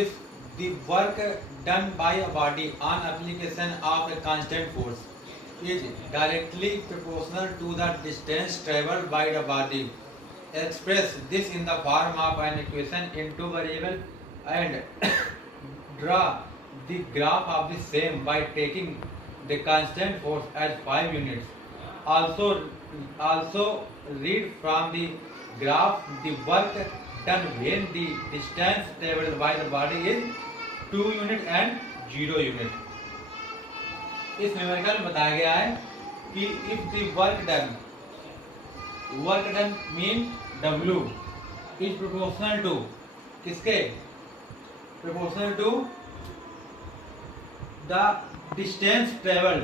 if the work done by a body on application of a constant force is directly proportional to the distance traveled by the body. Express this in the form of an equation in two variables and draw the graph of the same by taking the constant force as 5 units. Also read from the graph the work done when the distance traveled by the body is 2 unit and 0 unit. इस numerical में बताया गया है कि if the work done mean W is proportional to किसके proportional to the distance travelled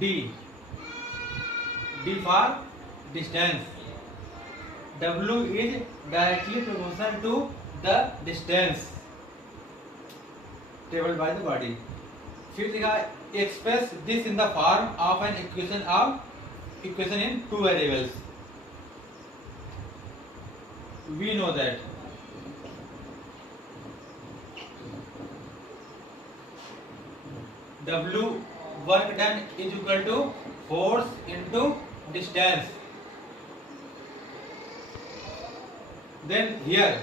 D for distance. W is directly proportional to the distance traveled by the body. फिर देखा express this in the form of an equation in two variables. We know that W work done is equal to force into distance. Then here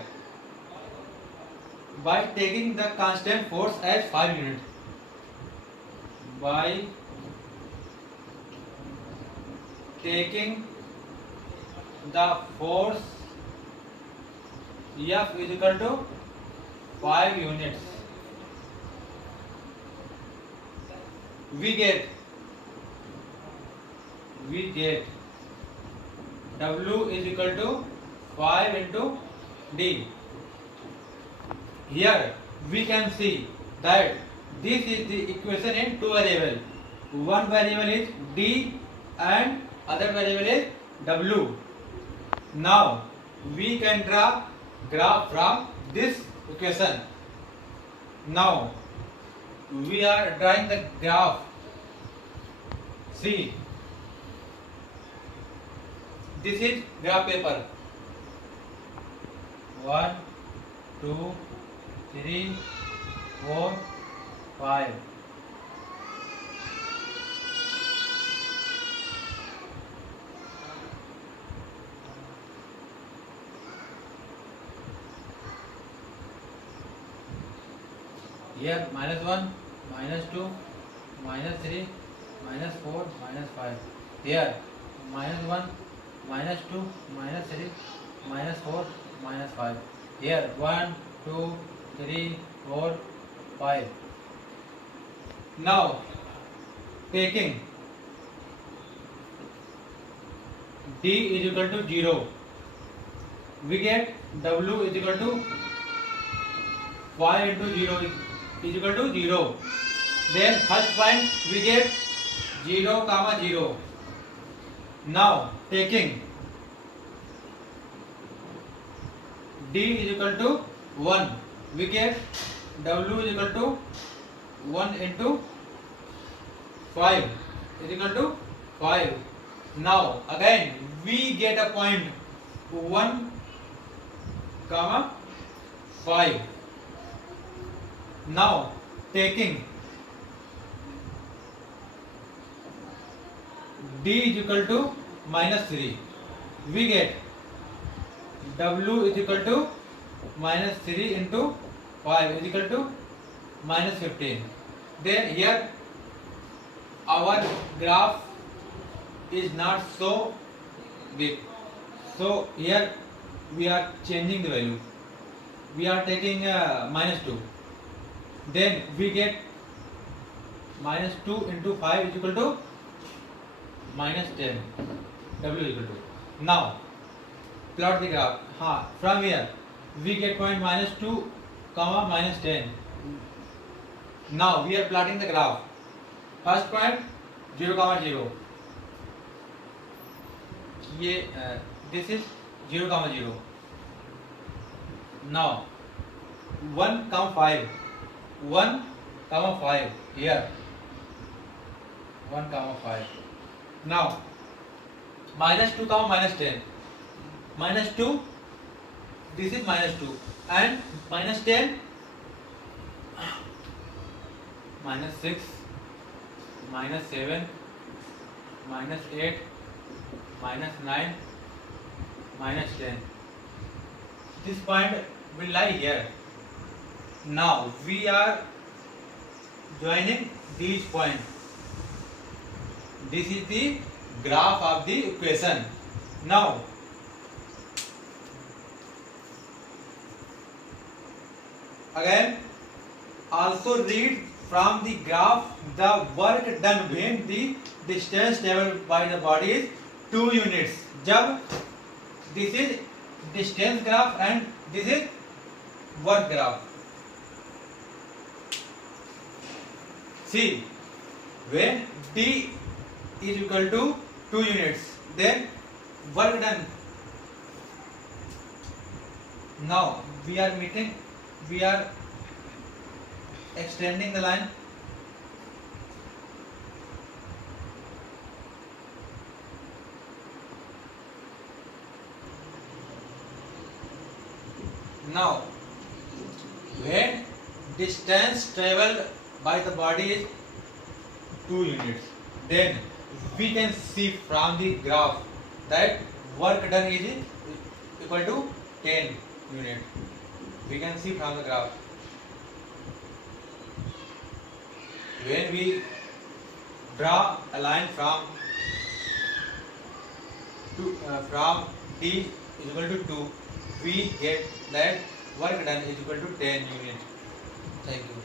by taking the constant force as 5 units, by taking the force F is equal to 5 units, we get W is equal to 5 into D. Here we can see that this is the equation in two variables. One variable is D and other variable is W. Now we can draw graph from this equation. Now we are drawing the graph. See, this is graph paper. 1, 2, 3, 4, 5. Here -1, -2, -3, -4, -5. Here -1, -2, -3, -4, -5. Here 1, 2, 3, 4, 5. Now taking D is equal to 0, we get W is equal to 5 into 0 is equal to 0. Then first point we get 0, 0. Now taking D is equal to 1, we get W is equal to 1 into 5 is equal to 5. Now again we get a point 1, 5. Now taking D is equal to -3, we get W is equal to -3 into 5 is equal to -15. Then here our graph is not so big, so here we are changing the value. We are taking -2. Then we get -2 into 5 is equal to -10. W is equal to. Now plot the graph. From here we get point -2, -10. Now we are plotting the graph. First point 0, 0. This is 0, 0. Now 1, 5. 1, 5 here. 1, 5. Now -2, -10. -2 this is minus 2 and minus 10, minus 6, minus 7, minus 8, minus 9, minus 10. This point will lie here. Now we are joining these points. This is the graph of the equation. Now again also read from the graph the work done when the distance traveled by the body is 2 units. जब this is distance graph and this is work graph. See, when D is equal to 2 units, then work done. Now we are extending the line. Now, when distance traveled by the body is 2 units, then we can see from the graph that work done is equal to 10 units. We can see from the graph. When we draw a line from D is equal to 2, we get that work done is equal to 10 units. Thank you.